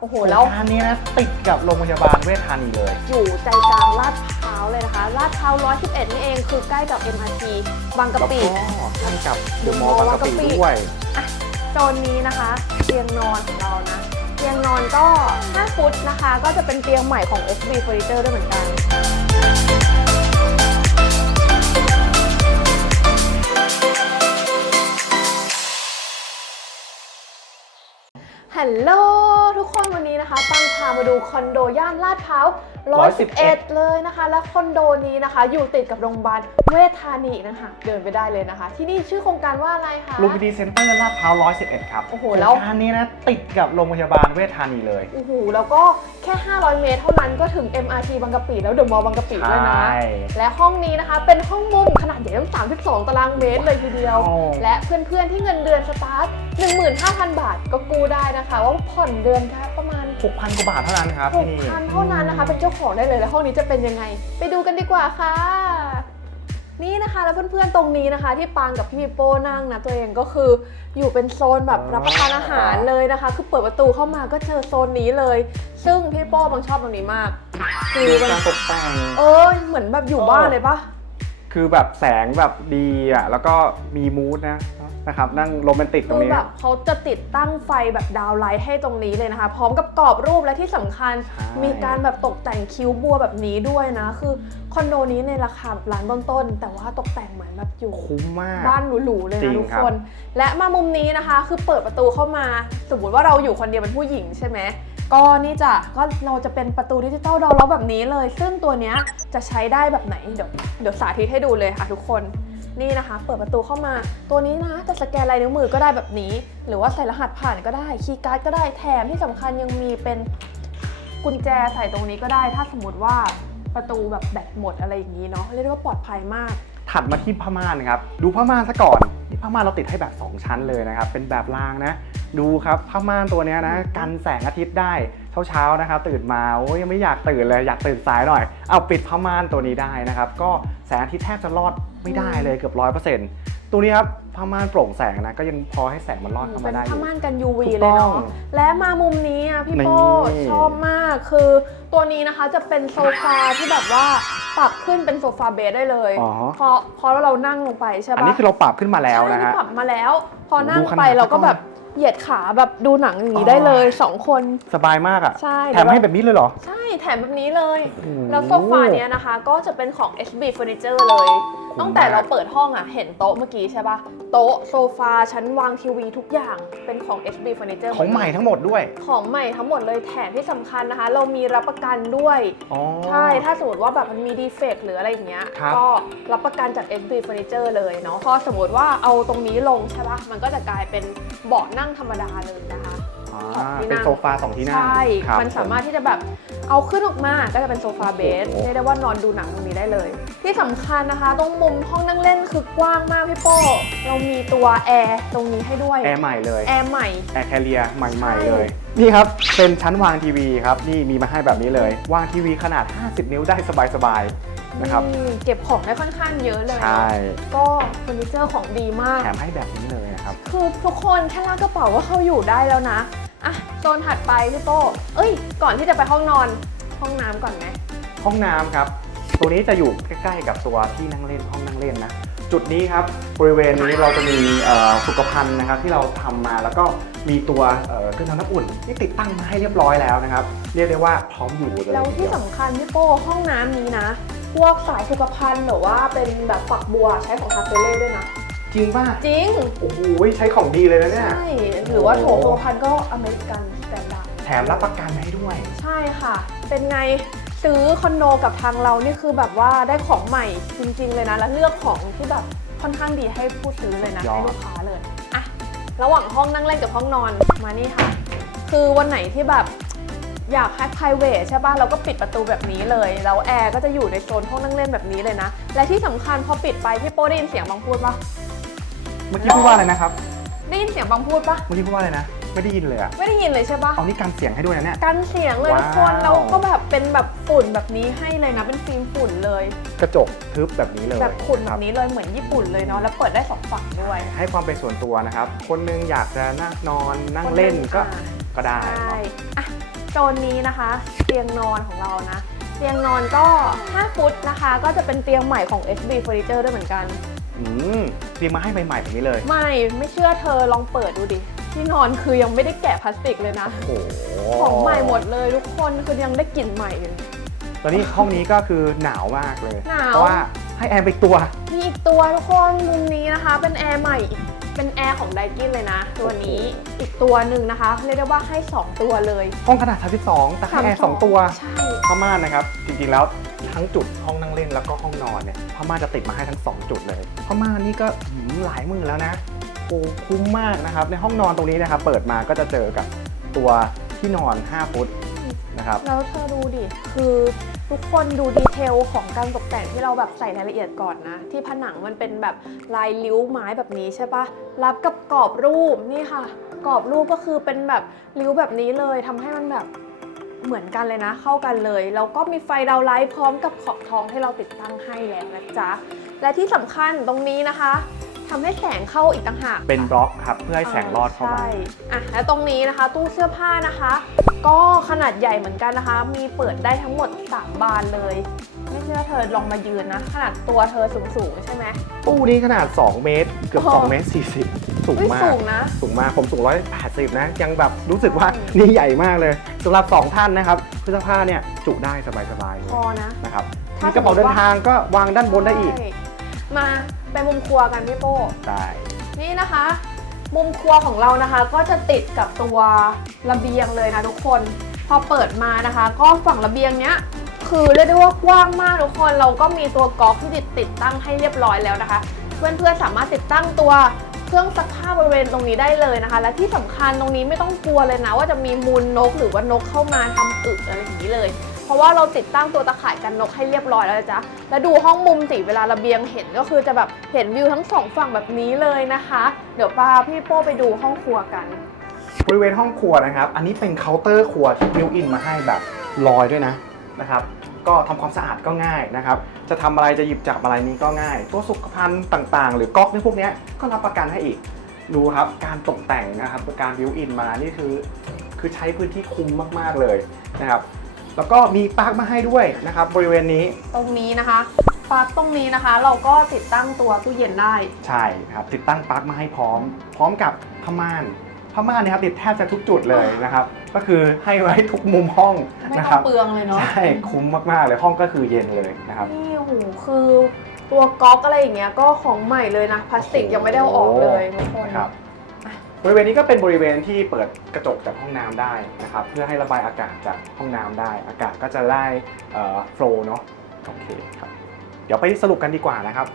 โอ้โหโครงแล้วการนี้นะติดกับโรงพยาบาลเวชธานีเลย อยู่ใจกลางลาดพร้าวเลยนะคะลาดพร้าว111 นี่เองคือใกล้กับ MRT บางกะแล้วปิก็ใกล้กับเดอะมอลล์บางกะปิด้วยโซนนี้นะคะเตียงนอนของเรานะ เตียงนอนก็ 5 ฟุตนะคะ ก็จะเป็นเตียงใหม่ของ SB Furniture ด้วยเหมือนกัน ดูคอนโดย่านลาดพร้าว111 เลยนะคะ และคอนโดนี้นะคะ อยู่ติดกับโรงพยาบาลเวชธานีอีกนะคะเดินไปได้เลยนะคะ ที่นี่ชื่อโครงการว่าอะไรคะลูมิดีเซ็นเตอร์ลาดพร้าว111 ครับโอ้โหโครแล้วงการนี้นะติดกับโรงพยาบาลเวชธานีเลยโอ้โหแล้วก็แค่ 500 เมตรเท่านั้นก็ถึง MRT บางกะปิแล้วเดอะมอลล์บางกะปิด้วยนะใช่และห้องนี้นะคะเป็นห้องมุมขนาดใหญ่ตั้ง32 ตารางเมตรเลยทีเดียวโอ้และเพื่อนๆที่เงินเดือนสตาร์ท15,000 บาทก็กู้ได้นะคะ ว่าผ่อนเดือนแค่ประมาณ 6,000 กว่าบาทเท่านั้นครับที่นี่6,000เท่านั้นนะคะ เป็นเจ้าของได้เลยแล้วห้องนี้จะเป็นยังไง ไปดูกันดีกว่าค่ะ นี่นะคะแล้วเพื่อนๆตรงนี้นะคะ ที่ปางกับพี่ปิโป้นั่งนะตัวเองก็คืออยู่เป็นโซนแบบรับประทานอาหารเลยนะคะ คือเปิดประตูเข้ามาก็เจอโซนนี้เลย ซึ่งพี่ปิโป้บางชอบตรงนี้มาก คือดูมันการตกแต่งเออเหมือนแบบอยู่บ้านเลยปะ คือแบบแสงแบบดีอะแล้วก็มีมูดนะนะครับนั่งโรแมนติกตรคืงอนี้ แบบเขาจะติดตั้งไฟแบบดาวไลท์ให้ตรงนี้เลยนะคะ พร้อมกับกรอบรูปและที่สำคัญใช่ มีการแบบตกแต่งคิ้วบัวแบบนี้ด้วยนะ คือคอนโดนี้ในราคาล้านต้นๆแต่ว่าตกแต่งเหมือนแบบอยู่ คุ้มมาก บ้านหรูๆเลยจรินะงทุกครัคบนและมามุมนี้นะคะ คือเปิดประตูเข้ามา สมมติว่าเราอยู่คนเดียวเป็นผู้หญิงใช่ไหม ก็นี่จะก็เราจะเป็นประตูดิจิตอลดอร์ล็อกแบบนี้เลย ซึ่งตัวเนี้ยจะใช้ได้แบบไหน เดี๋ยวเดี๋ยวสาธิตให้ดูเลยค่ะทุกคนนี่นะคะ เปิดประตูเข้ามา ตัวนี้นะ จะสแกนลายนิ้วมือก็ได้แบบนี้ หรือว่าใส่รหัสผ่านก็ได้ คีย์การ์ดก็ได้แถมที่สำคัญยังมีเป็นกุญแจใส่ตรงนี้ก็ได้ ถ้าสมมติว่าประตูแบบแบตหมดอะไรอย่างนี้เนาะเรียกได้ว่าปลอดภัยมาก ถัดมาที่ผ้าม่านครับ ดูผ้าม่านซะก่อนนี่ผ้าม่านเราติดให้แบบ 2 ชั้นเลยนะครับ เป็นแบบรางนะ ดูครับผ้าม่านตัวเนี้ยนะกันแสงอาทิตย์ได้เช้าๆนะครับตื่นมาโอ้ยยังไม่อยากตื่นเลยอยากตื่นสายหน่อย เอาปิดผ้าม่านตัวนี้ได้นะครับ ก็แสงอาทิตย์แทบจะรอดไม่ได้เลยเกือบร้อยเปอร์เซ็นต์ตัวนี้ครับผ้าม่านโปร่งแสงนะก็ยังพอให้แสงมันรอดเข้าเป็มานได้อผ้ายู่ม่านกัน UV ถูกเลยต้เนาะองและมามุมนี้อะพี่โป้นี่ชอบมากคือตัวนี้นะคะจะเป็นโซฟาที่แบบว่าปรับขึ้นเป็นโซฟาเบสได้เลยอ๋อพอพอเรานั่งลงไปใช่ปะอันนี้คือเราปรับขึ้นมาแล้วนะใช่ฮะปรับมาแล้ว พอนั่งดูขนาดไปเราก็ซะก่อนแบบ เหยียดขาแบบดูหนังอย่างนี้ได้เลยอ๋อสองคน สบายมากอะ ใช่แถมให้แบบนี้เลยเหรอ ใช่แถมแบบนี้เลยโอ้โหแล้วโซฟาเนี้ยนะคะ ก็จะเป็นของ SB Furniture เลยคุ้มตั้งแต่มากเราเปิดห้องอะ เห็นโต๊ะเมื่อกี้ใช่ปะโต๊ะโซฟาชั้นวางทีวีทุกอย่างเป็นของ SB Furniture ของใหม่ทั้งหมดด้วย ของใหม่ทั้งหมดเลยแถมที่สำคัญนะคะ เรามีรับประกันด้วยอ๋อใช่ถ้าสมมติว่าแบบมันมีดีเฟกต์หรืออะไรอย่างเงี้ยครับก็รับประกันจาก SB Furniture เลยเนาะพอสมมติว่าเอาตรงนี้ลงใช่ปะมันก็จะกลายเป็นเบาะนั่งธรรมดาเลยนะคะอ่าสองที่นั่งเป็นโซฟาสองที่นั่งใช่ครับมันสามารถที่จะแบบเอาขึ้นออกมาก็จะเป็นโซฟาเบสโอ้โหเรียกได้ว่านอนดูหนังตรงนี้ได้เลย ที่สำคัญนะคะตรงมุมห้องนั่งเล่นคือกว้างมากพี่โป้เรามีตัวแอร์ตรงนี้ให้ด้วย แอร์ใหม่เลย แอร์ใหม่ แอร์แคเรียใหม่ใช่ๆเลย นี่ครับ เป็นชั้นวางทีวีครับ นี่มีมาให้แบบนี้เลย วางทีวีขนาด 50 นิ้วได้สบายๆนะครับนี่เก็บของได้ค่อนข้างเยอะเลย ใช่ ก็เฟอร์นิเจอร์ของดีมาก แถมให้แบบนี้เลยนะ ครับ คือทุกคนแค่ลากกระเป๋าก็เข้าอยู่ได้แล้วนะ อะโซนถัดไปพี่โป้เอ้ย ก่อนที่จะไปห้องนอนห้องน้ำก่อนไหม ห้องน้ำครับ ตัวนี้จะอยู่ใกล้ๆ กับตัวที่นั่งเล่นห้องนั่งเล่นนะ จุดนี้ครับบริเวณนี้เราจะมีเอ่อสุขภัณฑ์นะครับที่เราทำมาแล้วก็มีตัวเอ่อเครื่องทำน้ำอุ่นที่ติดตั้งมาให้เรียบร้อยแล้วนะครับ เรียกได้ว่าพร้อมอยู่เลยแล้วทีที่เดียว สำคัญพี่โป้ห้องน้ำนี้นะ พวกสายสุขภัณฑ์หรือว่าเป็นแบบฝักบัวใช้ของคาเฟเล่ด้วยนะ จริงป่ะ จริง โอ้โหใช้ของดีเลยนะเนี่ย ใช่ หรือว่าโถสุขภัณฑ์ก็อเมริกันสแตนดาร์ดแถมรับประกันให้ด้วย ใช่ค่ะ เป็นไงซื้อคอนโดกับทางเรานี่คือแบบว่าได้ของใหม่จริง ๆ เลยนะ แล้วเลือกของที่แบบค่อนข้างดีให้ผู้ซื้อเลยนะสุดยอด ให้ลูกค้าเลยอะระหว่างห้องนั่งเล่นกับห้องนอนมานี่ค่ะ คือวันไหนที่แบบอยากให้ private ใช่ป่ะเราก็ปิดประตูแบบนี้เลย แล้วแอร์ก็จะอยู่ในโซนห้องนั่งเล่นแบบนี้เลยนะ และที่สำคัญพอปิดไปพี่โป้ได้ยินเสียงบางพูดปะ เมื่อกี้พูดว่าอะไรนะครับ ได้ยินเสียงบางพูดปะเมื่อกี้พูดว่าอะไรนะ ไม่ได้ยินเลยอะไม่ได้ยินเลยใช่ปะเอานี่กันเสียงให้ด้วยนะเนี่ย กันเสียงเลยว้าว ทุกคนเราก็แบบเป็นแบบฝุ่นแบบนี้ให้เลยนะเป็นฟิล์มฝุ่นเลย กระจกทึบแบบนี้เลยแบบขุ่นแบครับนี้เลยเหมือนญี่ปุ่นเลยเนาะแล้วเปิดได้สองฝั่งด้วยให้ความเป็นส่วนตัวนะครับ คนหนึงอยากจะนั่งนอนนั่งเล่นก็อ่า ก็ได้ใช่เนาะอะโซนนี้นะคะ เตียงนอนของเรานะ เตียงนอนก็ 5 ฟุตนะคะ ก็จะเป็นเตียงใหม่ของ SB Furniture ด้วยเหมือนกัน อืมเตรียมมาให้ใหม่ๆแบบนี้เลย ไม่ไม่เชื่อเธอลองเปิดดูดิ ที่นอนคือยังไม่ได้แกะพลาสติกเลยนะ โอ้โหของใหม่หมดเลยทุกคนคือยังได้กลิ่นใหม่เลยตอนนี้ห้องนี้ก็คือหนาวมากเลย หนาว เพราะว่าให้แอร์ไปอีกตัว มีอีกตัวทุกคนมุมนี้นะคะ เป็นแอร์ใหม่อีกเป็นแอร์ของไดกินเลยนะ ตัวนี้อีกตัวหนึ่งนะคะเรียกได้ว่าให้ 2 ตัวเลย ห้องขนาด 32 แต่ให้แอร์สองตัว ใช่ ผ้าม่านนะครับ จริงๆแล้ว ทั้งจุดห้องนั่งเล่นแล้วก็ห้องนอนเนี่ยผ้าม่าจะติดมาให้ทั้ง 2 จุดเลยผ้าม่านี่ก็หืมหลายหมื่นแล้วนะโอ้คุ้มมากนะครับ ในห้องนอนตรงนี้นะครับเปิดมาก็จะเจอกับตัวที่นอน 5 ฟุตนะครับ แล้วเธอดูดิ คือทุกคนดูดีเทลของการตกแต่งที่เราแบบใส่รายละเอียดก่อนนะ ที่ผนังมันเป็นแบบลายริ้วไม้แบบนี้ใช่ปะรับกับกรอบรูปนี่ค่ะ กรอบรูปก็คือเป็นแบบริ้วแบบนี้เลยทำให้มันแบบ เหมือนกันเลยนะ เข้ากันเลย แล้วก็มีไฟดาวน์ไลท์พร้อมกับขอบทองให้เราติดตั้งให้แล้วนะจ๊ะ และที่สำคัญตรงนี้นะคะทำให้แสงเข้าอีกต่างหากเป็นบล็อกครับเพื่อให้แสงรอดเข้ามา ใช่อะแล้วตรงนี้นะคะ ตู้เสื้อผ้านะคะ ก็ขนาดใหญ่เหมือนกันนะคะ มีเปิดได้ทั้งหมด 3 บานเลย ไม่เชื่อเธอลองมายืนนะ ขนาดตัวเธอสูงๆใช่ไหม ตู้นี้ขนาด 2 เมตร เกือบอ๋อ2เมตร 40 สูงเฮ้ยมาก สูงนะสูงมากผมสูง 180 นะ ยังแบบรู้สึกว่าใช่นี่ใหญ่มากเลยสำหรับ 2 ท่านนะครับเสื้อผ้าเนี่ยจุได้สบายๆเลพยอนะ นะครับถ้ามีกระเป๋าเดินทางก็วางด้านบนได้อีกใช่มาไปมุมครัวกันพี่โป้ ได้ นี่นะคะ มุมครัวของเรานะคะ ก็จะติดกับตัวระเบียงเลยนะทุกคน พอเปิดมานะคะ ก็ฝั่งระเบียงเนี้ย คือเรียกได้ว่ากว้างมากทุกคนเราก็มีตัวก๊อกที่ติดติดตั้งให้เรียบร้อยแล้วนะคะ เพื่อนๆสามารถติดตั้งตัว เครื่องซักผ้าบริเวณตรงนี้ได้เลยนะคะ และที่สำคัญตรงนี้ไม่ต้องกลัวเลยนะ ว่าจะมีมูลนกหรือว่านกเข้ามาทำอึอะไรอย่างนี้เลย เพราะว่าเราติดตั้งตัวตะข่ายกันนกให้เรียบร้อยแล้วจ๊ะและดูห้องมุมสิเวลาระเบียงเห็นก็คือจะแบบเห็นวิวทั้งสองฝั่งแบบนี้เลยนะคะ เดี๋ยวปาพี่โป้ไปดูห้องครัวกันบริเวณห้องครัวนะครับ อันนี้เป็นเคาน์เตอร์ครัวที่บิวอินมาให้แบบลอยด้วยนะนะครับ ก็ทำความสะอาดก็ง่ายนะครับ จะทำอะไรจะหยิบจับอะไรนี้ก็ง่าย ตัวสุขภัณฑ์ต่างๆ หรือก๊อกในพวกเนี้ยก็รับประกันให้อีก ดูครับการตกแต่งนะครับการบิวอินมานี่คือ คือใช้พื้นที่คุ้มมากๆเลยนะครับ แล้วก็มีปลั๊กมาให้ด้วยนะครับ บริเวณนี้ตรงนี้นะคะปลั๊กตรงนี้นะคะ เราก็ติดตั้งตัวตู้เย็นได้ ใช่ครับติดตั้งปลั๊กมาให้พร้อม พร้อมกับผ้าม่านผ้าม่านเนะครับติดแทบจะทุกจุดเลยนะครับ ก็คือให้ไว้ทุกมุมห้องไม่นะต้คอรังบเปลืองเลยเนาะใช่คุ้มมากๆเลยห้องก็คือเย็นเลยนะครับ นี่โอ้โหคือตัวก๊อกอะไรอย่างเงี้ยก็ของใหม่เลยนะพลาสติกยังไม่ได้เอาออกเลยทุกคน นะครับบริเวณนี้ก็เป็นบริเวณที่เปิดกระจกจากห้องน้ำได้นะครับ เพื่อให้ระบายอากาศจากห้องน้ำได้ อากาศก็จะได้โฟล์เนาะโอเคครับ เดี๋ยวไปสรุปกันดีกว่านะครับ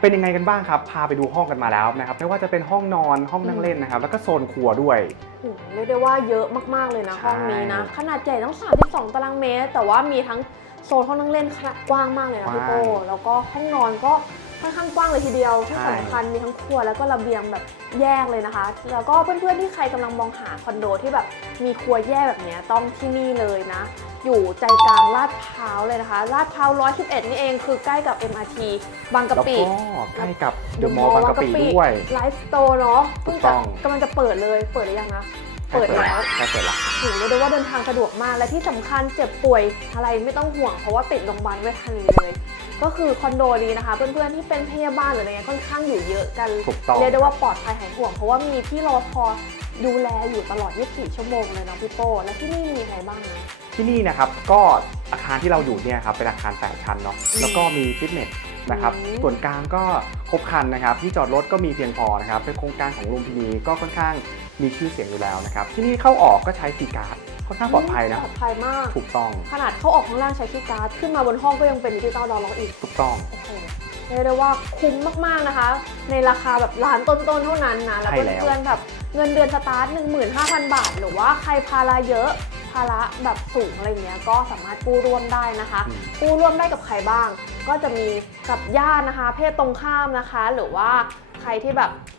เป็นยังไงกันบ้างครับ พาไปดูห้องกันมาแล้วนะครับ ไม่ว่าจะเป็นห้องนอนห้องนั่งเล่นนะครับ แล้วก็โซนครัวด้วย โอ้โหเรียกได้ว่าเยอะมาก ๆ เลยนะใช่ห้องนี้นะ ขนาดใหญ่ต้อง32 ตารางเมตร แต่ว่ามีทั้งโซนห้องนั่งเล่นขนาดกว้างมากเลยนะพี่โป้แล้วก็ห้องนอนก็ ค่อนข้างกว้างเลยทีเดียวที่ใช่สำคัญมีทั้งครัวแล้วก็ระเบียงแบบแยกเลยนะคะ แล้วก็เพื่อนๆที่ใครกำลังมองหาคอนโดที่แบบมีครัวแยกแบบเนี้ยต้องที่นี่เลยนะ อยู่ใจกลางลาดพร้าวเลยนะคะลาดพร้าว111 นี่เองคือใกล้กับ MRT บางกะแล้วปิก็ใกล้กับเดอะมอลล์บางกะปิด้วยไลฟ์สโตร์เนาะถูเพิ่งกต้จะองกำลังจะเปิดเลยเปิดหรือยังนะเปิดแล้วใช่เปิดแล้วถือได้ว่าเดินทางสะดวกมาก และที่สำคัญเจ็บป่วยอะไรไม่ต้องห่วงเพราะว่าติดโรงพยาบาลไว้ทันเลย ก็คือคอนโดนี้นะคะ เพื่อนๆที่เป็นพยาบาลหรืออะไรเงี้ยค่อนข้างอยู่เยอะกันถูกต้อง เรียกได้ว่าปลอดภัยหายห่วงเพราะว่ามีที่รอพอดูแลอยู่ตลอด 24 ชั่วโมงเลยเนาะพี่โป้และที่นี่มีอะไรบ้างนะ ที่นี่นะครับก็อาคารที่เราอยู่เนี่ยครับเป็นอาคาร8ชั้นเนาะอืมแล้วก็มีฟิตเนสนะครับอืม ส่วนกลางก็ครบครันนะครับที่จอดรถก็มีเพียงพอนะครับเป็นโครงการของลุมพินีก็ค่อนข้างมีชื่อเสียงอยู่แล้วนะครับที่นี่เข้าออกก็ใช้ซีการ์ด ค่อนข้างปลอดภัยนะปลอดภัยมาก ถูกต้อง ขนาดเข้าออกข้างล่างใช้คีย์การ์ดขึ้นมาบนห้องก็ยังเป็นดิจิตอลดอลล็อกอีกถูกต้องโอ้โหเรียกได้ว่าคุ้มมากๆนะคะ ในราคาแบบล้านต้นๆเท่านั้นนะแล้วใช่แล้วเพื่อนๆแบบเงินเดือนสตาร์ท 15,000 บาท หรือว่าใครภาระเยอะภาระแบบสูงอะไรเงี้ยก็สามารถกู้ร่วมได้นะคะอืมกู้ร่วมได้กับใครบ้าง ก็จะมีกับญาตินะคะ เพศตรงข้ามนะคะ หรือว่าใครที่แบบอืม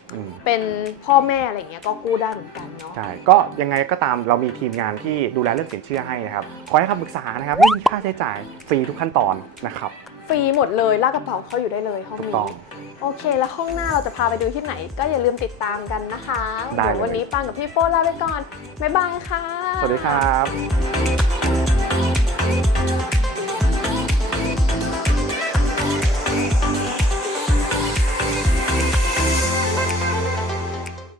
เป็นพ่อแม่อะไรเงี้ยก็กู้ได้เหมือนกันเนาะ ใช่ก็ยังไงก็ตามเรามีทีมงานที่ดูแลเรื่องสินเชื่อให้นะครับคอยให้คำปรึกษานะครับไม่มีค่าใช้จ่ายฟรีทุกขั้นตอนนะครับฟฟรีหมดเลยลากกระเป๋าเขาอยู่ได้เลยห้องถูกนี้ต้องโอเค แล้วห้องหน้าเราจะพาไปดูที่ไหน ก็อย่าลืมติดตามกันนะคะได้เดี๋ยวเลยวันนี้ปังกับพี่โป้ลาไปก่อน บ๊ายบายค่ะ สวัสดีครับ